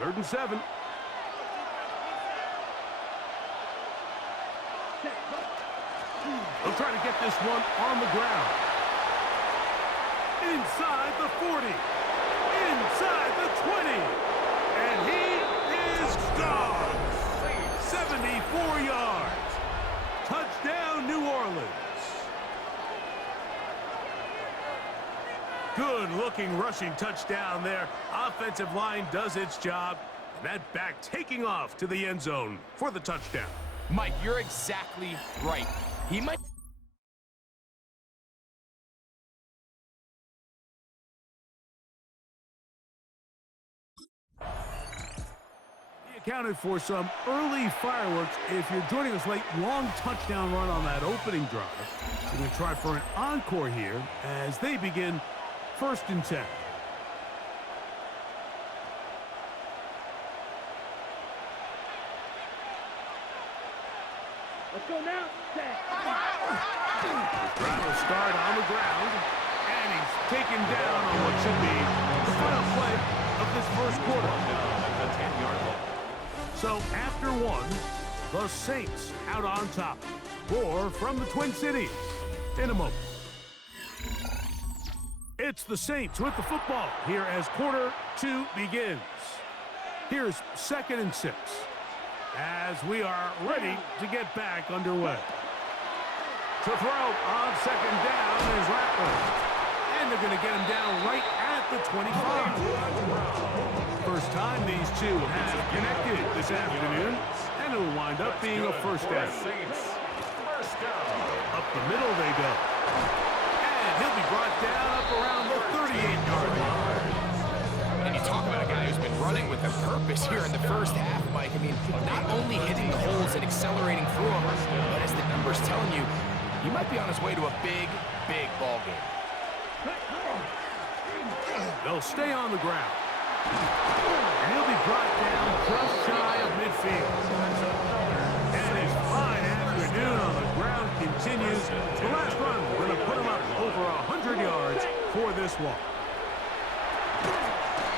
3rd and 7. They'll try to get this one on the ground. Inside the 40. Inside the 20. And he is gone. 74 yards. Touchdown, New Orleans. Good-looking rushing touchdown there. Offensive line does its job. And that back taking off to the end zone for the touchdown. Mike, you're exactly right. He might... He accounted for some early fireworks. If you're joining us late, long touchdown run on that opening drive. We're going to try for an encore here as they begin 1st and 10. Let's go now. Drive will start on the ground, and he's taken down on what should be the final play of this 1st quarter. So after one, the Saints out on top. More from the Twin Cities in a moment. It's the Saints with the football here as quarter 2 begins. Here's 2nd and 6 as we are ready to get back underway. To throw on 2nd down is Rattler. And they're going to get him down right at the 25. First time these two have connected this afternoon, and it will wind up being a 1st down. Up the middle they go. And he'll be brought down up around the 38-yard line. And you talk about a guy who's been running with a purpose here in the 1st half, Mike. I mean, not only hitting the holes and accelerating through them, but as the numbers telling you, he might be on his way to a big, big ball game. They'll stay on the ground. And he'll be brought down just shy of midfield. And his fine afternoon on the ground continues. The last run, we're going to put him up over 100 yards for this one.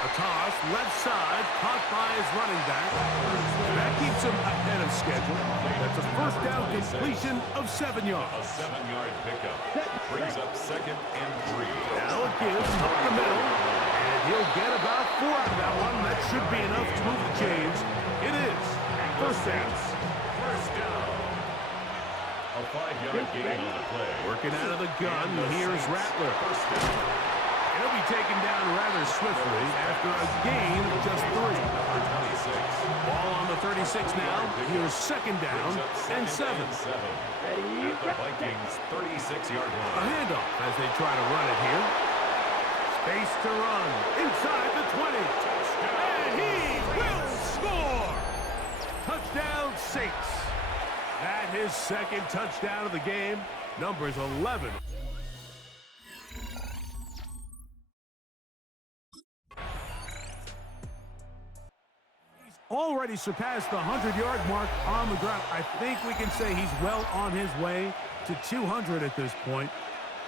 A toss, left side, caught by his running back. That keeps him ahead of schedule. That's a 1st down completion of 7 yards. A 7-yard pickup brings up 2nd and 3. Now it gives up the middle, and he'll get about 4 out of that one. That should be enough to move the chains. It is 1st down. A 5-yard gain on the play. Working out of the gun, here's Rattler. He'll be taken down rather swiftly after a gain of just 3. Ball on the 36 now. Here's 2nd down and 7. At the Vikings' 36-yard A line. handoff as they try to run it here. Space to run inside the 20. And he will score! Touchdown Saints. That his 2nd touchdown of the game. Numbers 11. Already surpassed the 100-yard mark on the ground. I think we can say he's well on his way to 200 at this point.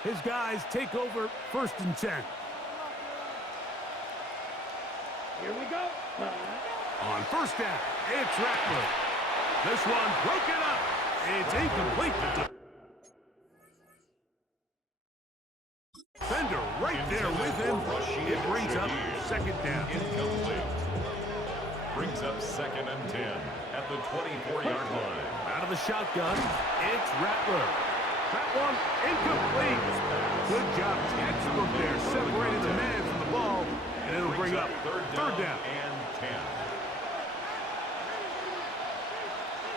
His guys take over 1st and 10. Here we go. On 1st down, it's Rattler. This one broken up. It's incomplete. Defender right there with him. It brings up 2nd down. Incomplete. Brings up 2nd and 10 at the 24-yard line. Out of the shotgun, it's Rattler. That one incomplete. Good job. Textbook there. Separated the man from the ball. And it'll bring up 3rd down. And 10.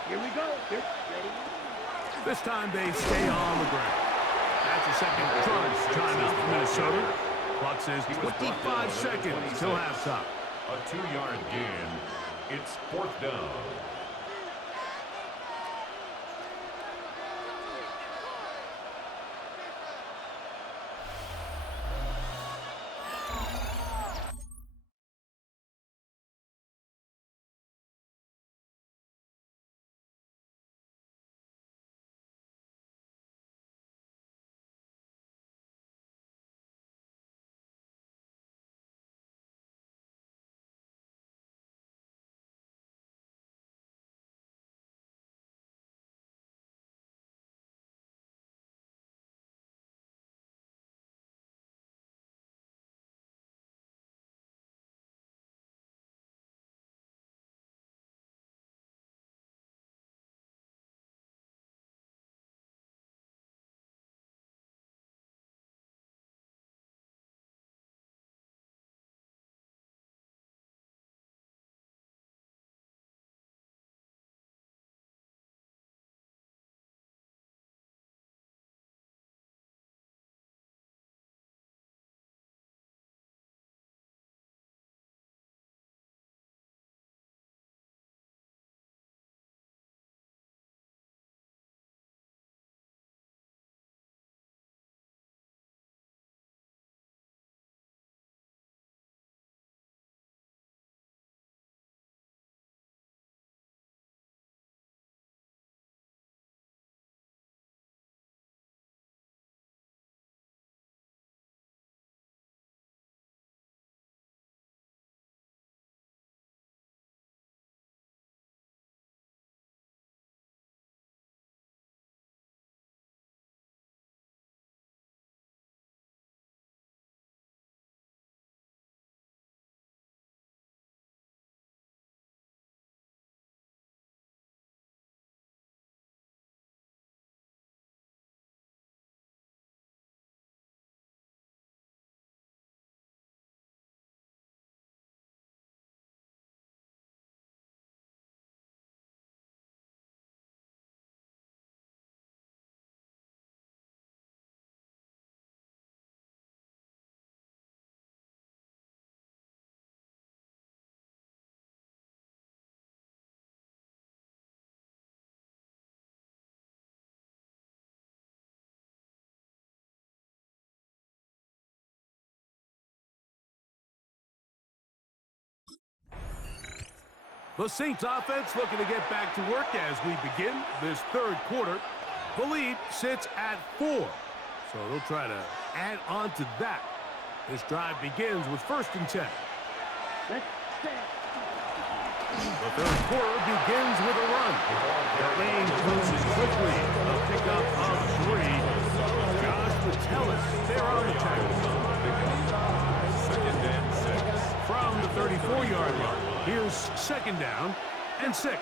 Here we go. Here. Ready? This time they stay on the ground. That's a 2nd charge timeout for Minnesota. Clock says 25 seconds till halftime. A 2-yard gain. It's 4th down. The Saints offense looking to get back to work as we begin this third quarter. The lead sits at 4, so they'll try to add on to that. This drive begins with 1st and 10. The third quarter begins with a run. The lane closes quickly. A pickup of 3. Josh Metellus there on the tackle. 2nd and 6. From the 34-yard line, here's 2nd down and 6.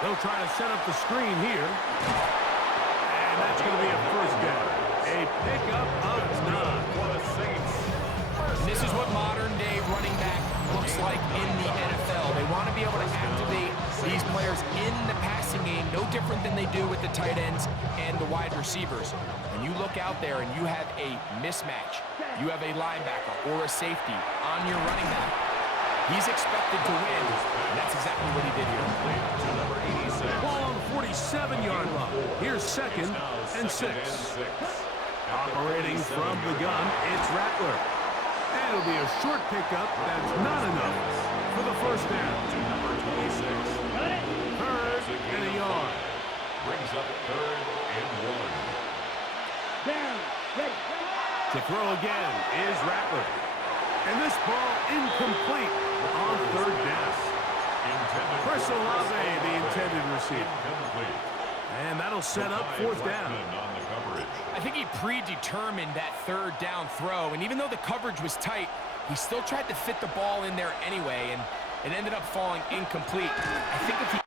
They'll try to set up the screen here. And that's going to be a 1st down. A pickup of 9. For the Saints. This is what modern-day running back looks like in the NFL. They want to be able to activate these players in the passing game, no different than they do with the tight ends and the wide receivers. When you look out there and you have a mismatch, you have a linebacker or a safety on your running back, he's expected to win, and that's exactly what he did here. To number 86. Ball on the 47-yard line. Here's 2nd and 6. Operating from the gun, it's Rattler. And it'll be a short pickup. That's not enough for the 1st down. To number 26. 3rd and a yard. Brings up 3rd and 1. Down. Ready. To throw again is Rattler. And this ball incomplete on 3rd down. Chris Olave, the intended receiver. Incomplete. And that'll set up 4th down. On the coverage. I think he predetermined that 3rd down throw, and even though the coverage was tight, he still tried to fit the ball in there anyway, and it ended up falling incomplete. I think if he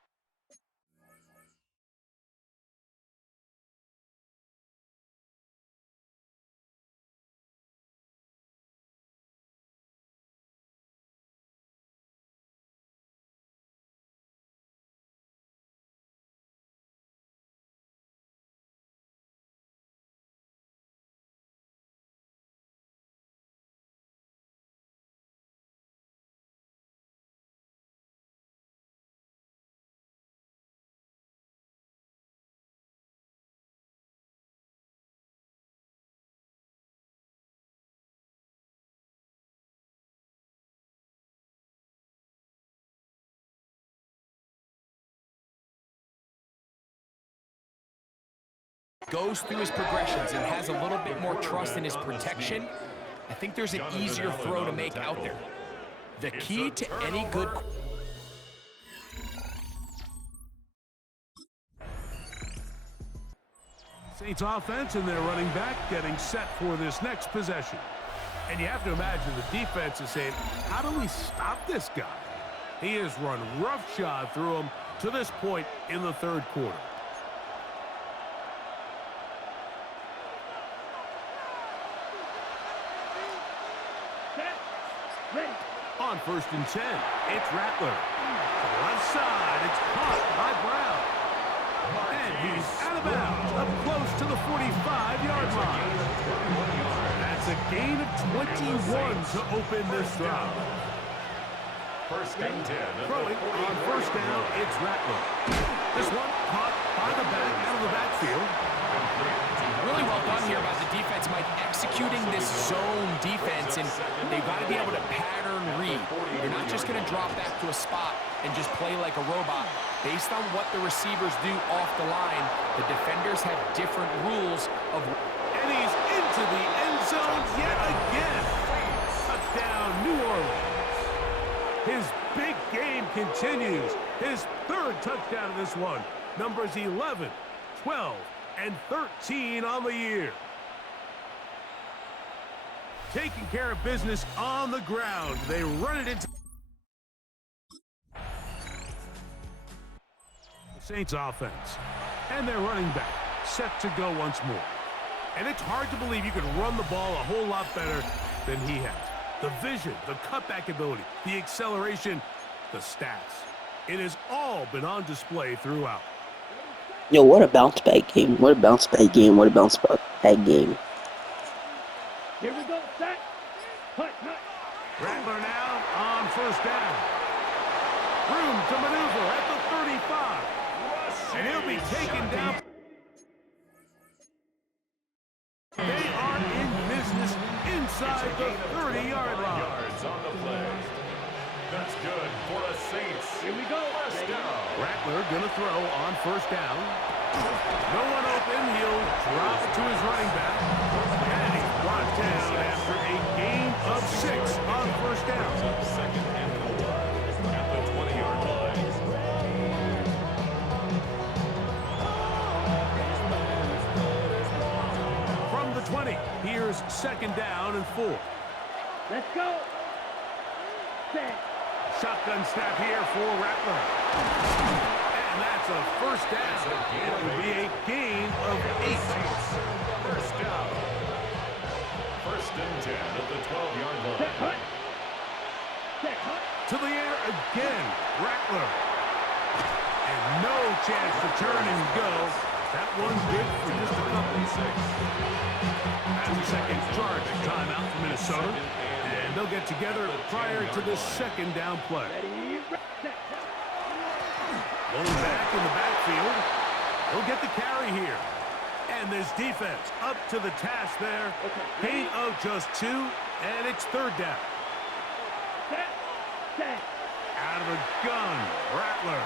goes through his progressions and has a little bit more trust in his protection, I think there's an easier throw to make out there. The key to any good... Saints offense and their running back getting set for this next possession. And you have to imagine the defense is saying, how do we stop this guy? He has run roughshod through him to this point in the 3rd quarter. Ready. On 1st and 10, it's Rattler. To the left side, it's caught by Brown. And he's out of bounds, up close to the 45-yard line. That's a gain of 21 to open this drive. 1st and 10. Throwing on 1st down, it's Rattler. This one caught by the back out of the backfield. Really well done here by the defense, Mike, executing this zone defense, and they've got to be able to pattern read. You're not just going to drop back to a spot and just play like a robot. Based on what the receivers do off the line, the defenders have different rules of... And he's into the end zone yet again. Touchdown, New Orleans. His big game continues. His 3rd touchdown of this one. Numbers 11, 12, and 13 on the year. Taking care of business on the ground. They run it into the Saints offense. And their running back set to go once more. And it's hard to believe you could run the ball a whole lot better than he has. The vision, the cutback ability, the acceleration, the stats. It has all been on display throughout. Yo, what a bounce back game. What a bounce back game. What a bounce back game. Here we go. Set. Hut. Rattler now on 1st down. Room to maneuver at the 35. And he'll be taken down. They are in business inside the 30-yard line. Yards on the play. That's good for a Saints. Here we go. First Ready? down. Rattler going to throw on first down. No one open. He'll drop to his running back. And he's brought down after a gain of 6 on first down. Brings up second and 4 at the 20-yard line. From the 20, here's second down and 4. Let's go. Set. Shotgun snap here for Rattler. And that's a first down. It will be a gain of 8. First down. First and 10 at the 12-yard Set. line. Hut. Set. Hut. To the air again, Rattler. And no chance to turn and go. That one's good for just a couple. That's a second charge timeout for Minnesota. And they'll get together prior to the second down play. Ready. Set. Rolling back in the backfield. He'll get the carry here. And this defense up to the task there. Gain of just 2, and it's third down. Set. Set. Out of the gun, Rattler.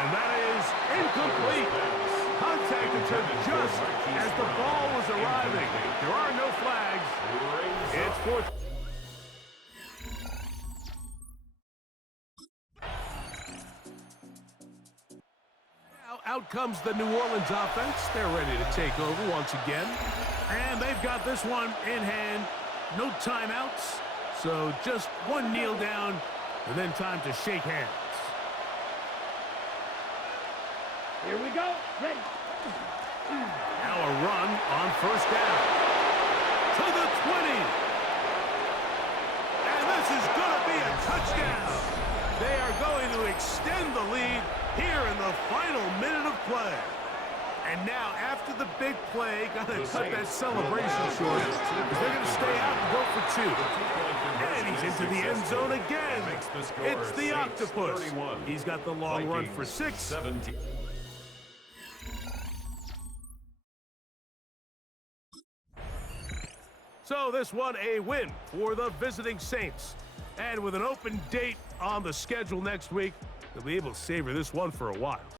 And that is incomplete. Contact occurred just as the ball was arriving. There are no flags. It's fourth. Now out comes the New Orleans offense. They're ready to take over once again. And they've got this one in hand. No timeouts. So just one kneel down and then time to shake hands. Here we go. Ready. Now a run on first down. To the 20. And this is going to be a touchdown. They are going to extend the lead here in the final minute of play. And now, after the big play, got to cut that celebration short because they're going to stay out and go for 2. And he's into the end zone again. It's the octopus. He's got the long run for 6. 17. So this one a win for the visiting Saints. And with an open date on the schedule next week, they'll be able to savor this one for a while.